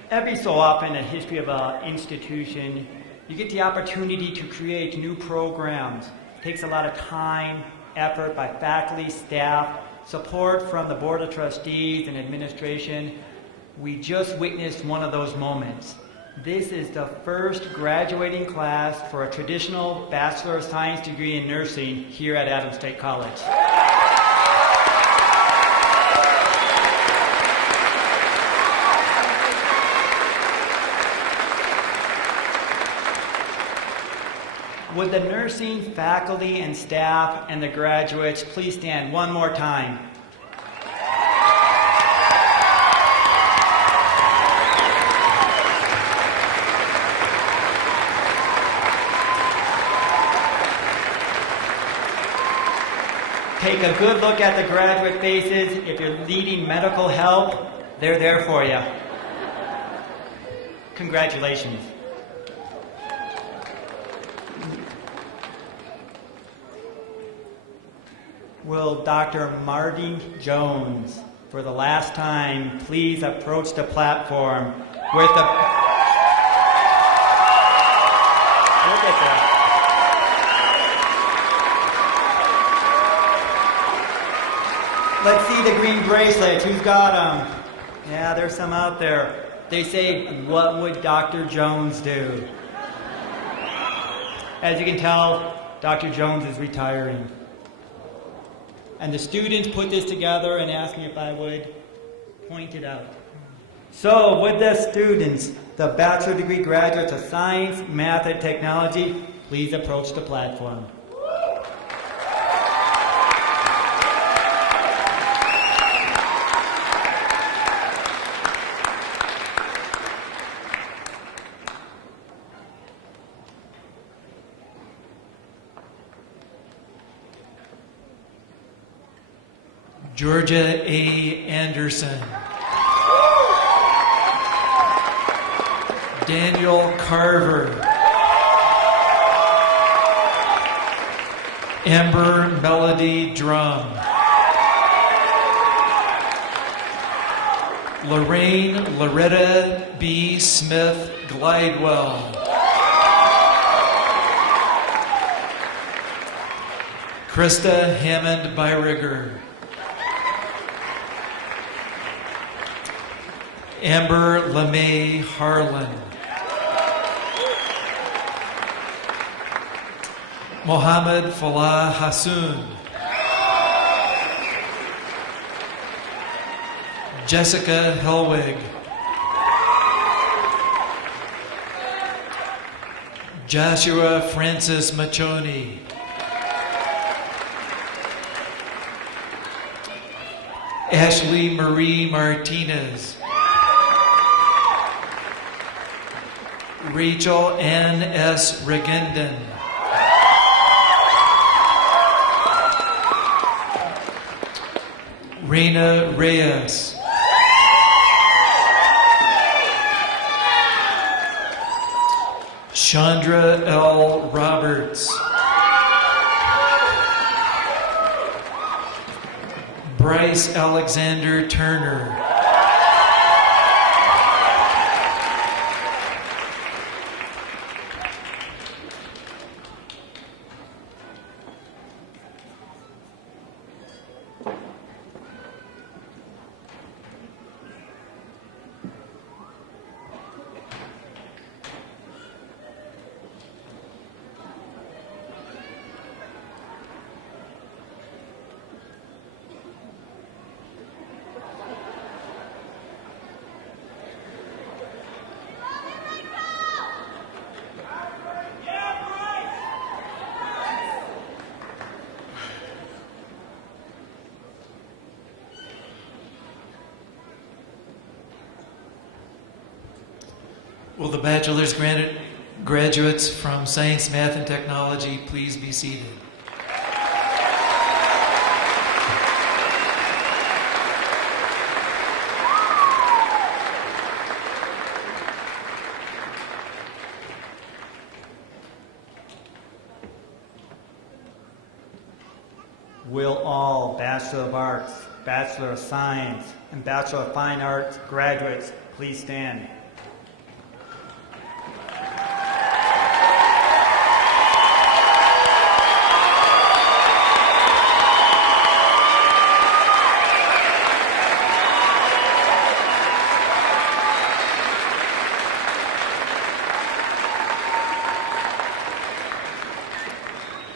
Every so often in the history of an institution, you get the opportunity to create new programs. It takes a lot of time, effort by faculty, staff, support from the Board of Trustees and administration. We just witnessed one of those moments. This is the first graduating class for a traditional Bachelor of Science degree in nursing here at Adams State College. Would the nursing faculty and staff and the graduates please stand one more time? Take a good look at the graduate faces. If you're needing medical help, they're there for you. Congratulations. Will Dr. Martin Jones, for the last time, please approach the platform with the... Look at that. Let's see the green bracelets. Who's got them? Yeah, there's some out there. They say, what would Dr. Jones do? As you can tell, Dr. Jones is retiring. And the students put this together and asked me if I would point it out. So, would the students, the bachelor degree graduates of Science, Math, and Technology, please approach the platform. Georgia A. Anderson. Daniel Carver. Amber Melody Drum. Lorraine Loretta B. Smith Glidewell. Krista Hammond Byriger. Amber LeMay Harlan. Mohammed Falah Hassoun. Jessica Helwig. Joshua Francis Machoni. Ashley Marie Martinez. Rachel Ann S. Regendon. Reina Reyes. Chandra L. Roberts. Bryce Alexander Turner. Will the bachelor's graduates from Science, Math, and Technology please be seated? Will all Bachelor of Arts, Bachelor of Science, and Bachelor of Fine Arts graduates please stand?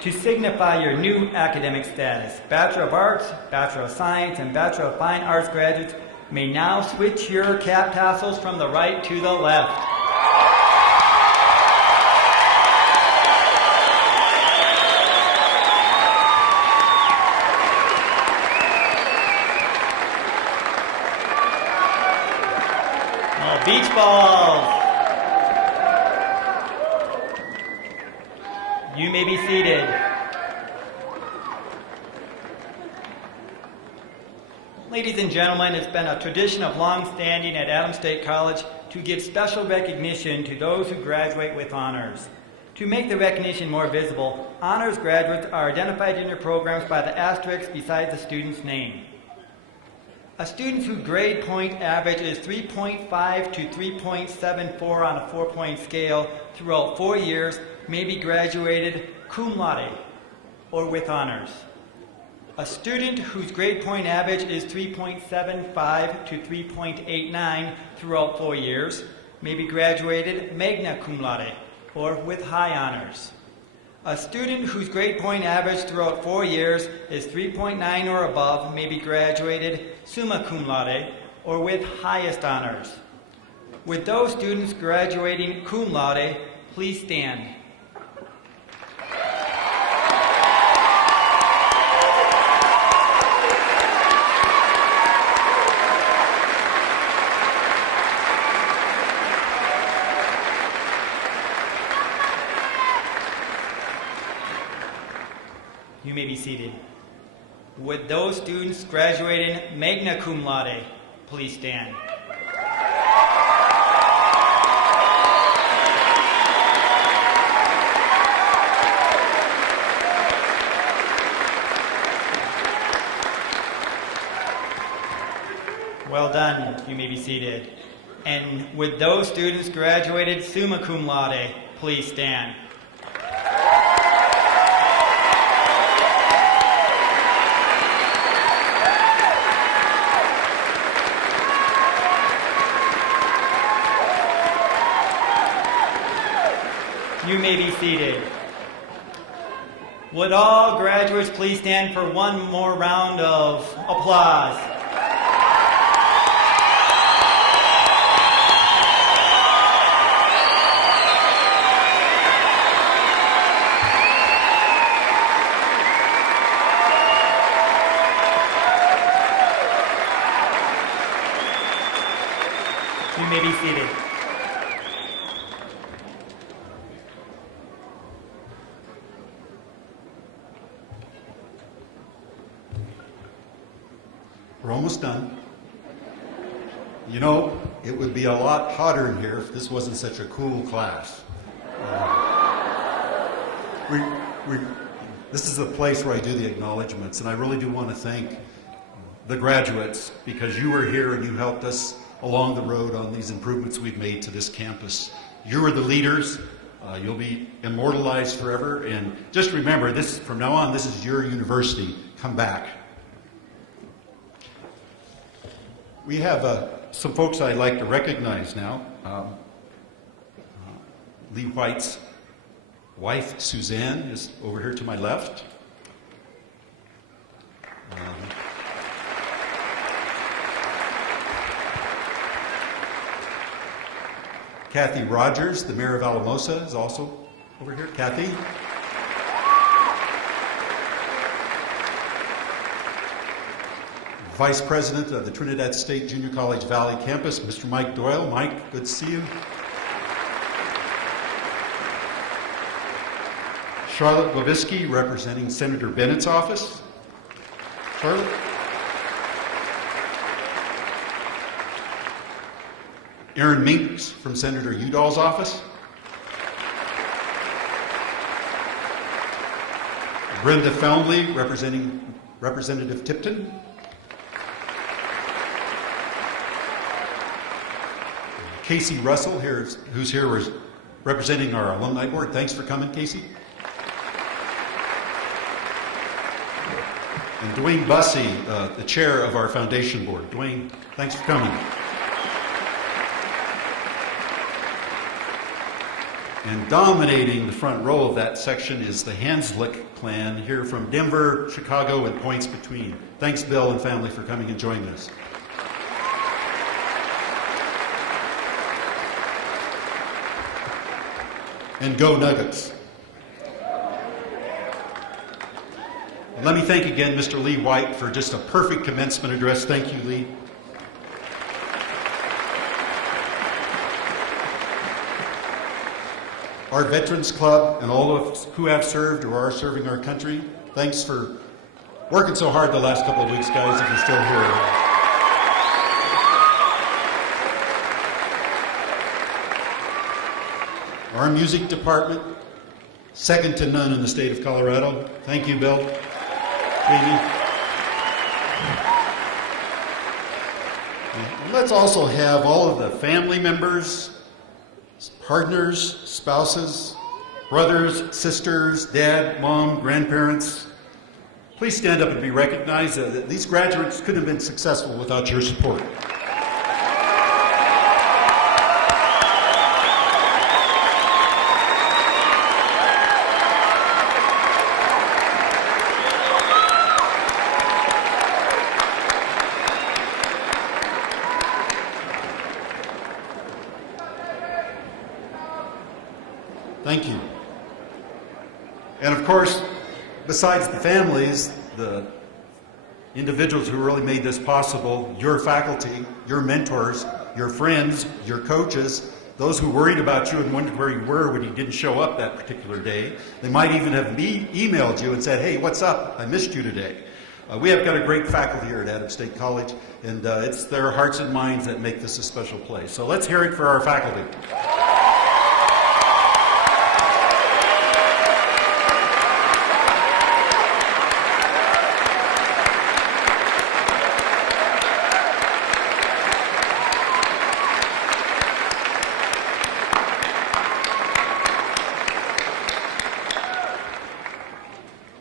To signify your new academic status, Bachelor of Arts, Bachelor of Science, and Bachelor of Fine Arts graduates may now switch your cap tassels from the right to the left. Now, beach balls. You may be seated. Ladies and gentlemen, it's been a tradition of long standing at Adams State College to give special recognition to those who graduate with honors. To make the recognition more visible, honors graduates are identified in your programs by the asterisk beside the student's name. A student whose grade point average is 3.5 to 3.74 on a 4-point scale throughout 4 years may be graduated cum laude, or with honors. A student whose grade point average is 3.75 to 3.89 throughout 4 years may be graduated magna cum laude, or with high honors. A student whose grade point average throughout 4 years is 3.9 or above may be graduated summa cum laude, or with highest honors. With those students graduating cum laude, please stand. You may be seated. Would those students graduating magna cum laude please stand? Well done. You may be seated. And would those students graduated summa cum laude please stand? You may be seated. Would all graduates please stand for one more round of applause? You may be seated. We're almost done. You know, it would be a lot hotter in here if this wasn't such a cool class. This is the place where I do the acknowledgments, and I really do want to thank the graduates because you were here and you helped us along the road on these improvements we've made to this campus. You are the leaders. You'll be immortalized forever, and just remember, this from now on, this is your university. Come back. We have some folks I'd like to recognize now. Lee White's wife, Suzanne, is over here to my left. Kathy Rogers, the mayor of Alamosa, is also over here. Kathy. Vice President of the Trinidad State Junior College Valley Campus, Mr. Mike Doyle. Mike, good to see you. Charlotte Babisky, representing Senator Bennett's office. Charlotte. Aaron Minks from Senator Udall's office. Brenda Foundley, representing Representative Tipton. Casey Russell, who's here representing our alumni board. Thanks for coming, Casey. And Dwayne Bussey, the chair of our foundation board. Dwayne, thanks for coming. And dominating the front row of that section is the Hanslick clan here from Denver, Chicago, and points between. Thanks, Bill and family, for coming and joining us. And go Nuggets. And let me thank again Mr. Lee White for just a perfect commencement address. Thank you, Lee. Our Veterans Club and all of us who have served or are serving our country, thanks for working so hard the last couple of weeks, guys, if you're still here. Our music department, second to none in the state of Colorado. Thank you, Bill. Katie. And let's also have all of the family members, partners, spouses, brothers, sisters, dad, mom, grandparents. Please stand up and be recognized. These graduates couldn't have been successful without your support. Thank you. And of course, besides the families, the individuals who really made this possible, your faculty, your mentors, your friends, your coaches, those who worried about you and wondered where you were when you didn't show up that particular day. They might even have emailed you and said, hey, what's up? I missed you today. We have got a great faculty here at Adams State College, and it's their hearts and minds that make this a special place. So let's hear it for our faculty.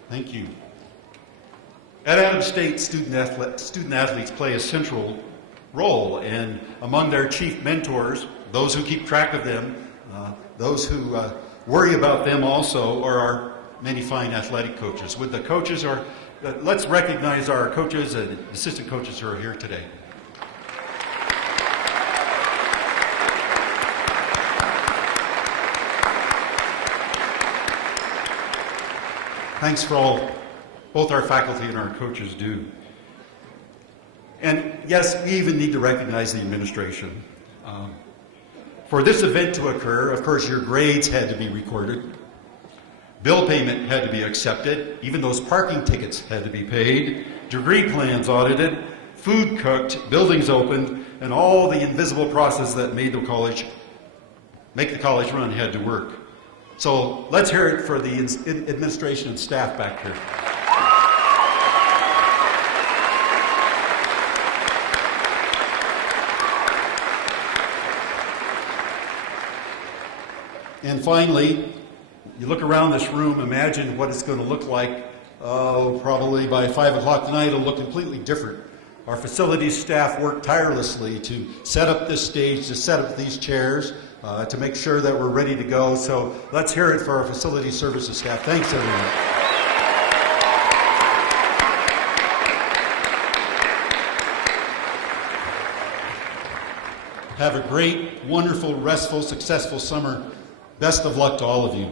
Thank you. At Adams State, student athletes play a central role, and among their chief mentors, those who keep track of them, those who worry about them also, are our many fine athletic coaches. With the coaches, let's recognize our coaches and assistant coaches who are here today. Thanks for all both our faculty and our coaches do. And yes, we even need to recognize the administration. For this event to occur, of course, your grades had to be recorded. Bill payment had to be accepted. Even those parking tickets had to be paid. Degree plans audited. Food cooked. Buildings opened. And all the invisible process that made the college run had to work. So let's hear it for the administration and staff back here. And finally, you look around this room, imagine what it's going to look like. Probably by 5 o'clock tonight, it'll look completely different. Our facilities staff worked tirelessly to set up this stage, to set up these chairs, to make sure that we're ready to go. So let's hear it for our facility services staff. Thanks, everyone. Have a great, wonderful, restful, successful summer. Best of luck to all of you.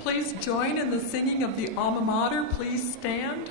Please join in the singing of the alma mater. Please stand.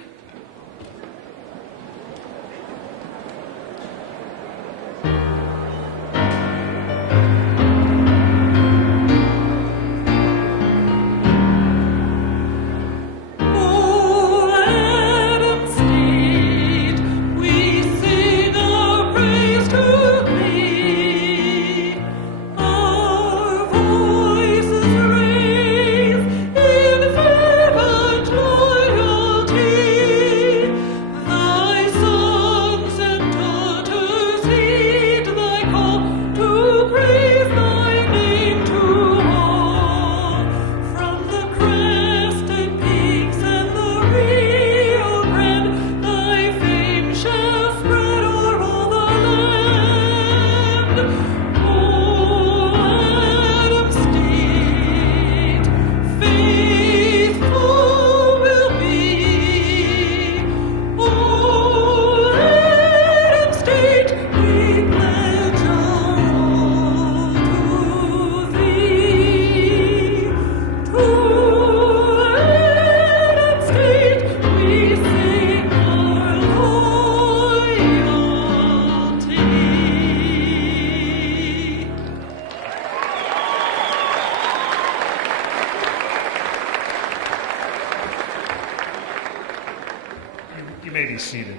You may be seated.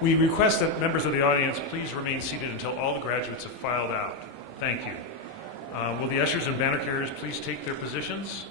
We request that members of the audience please remain seated until all the graduates have filed out. Thank you. Will the ushers and banner carriers please take their positions?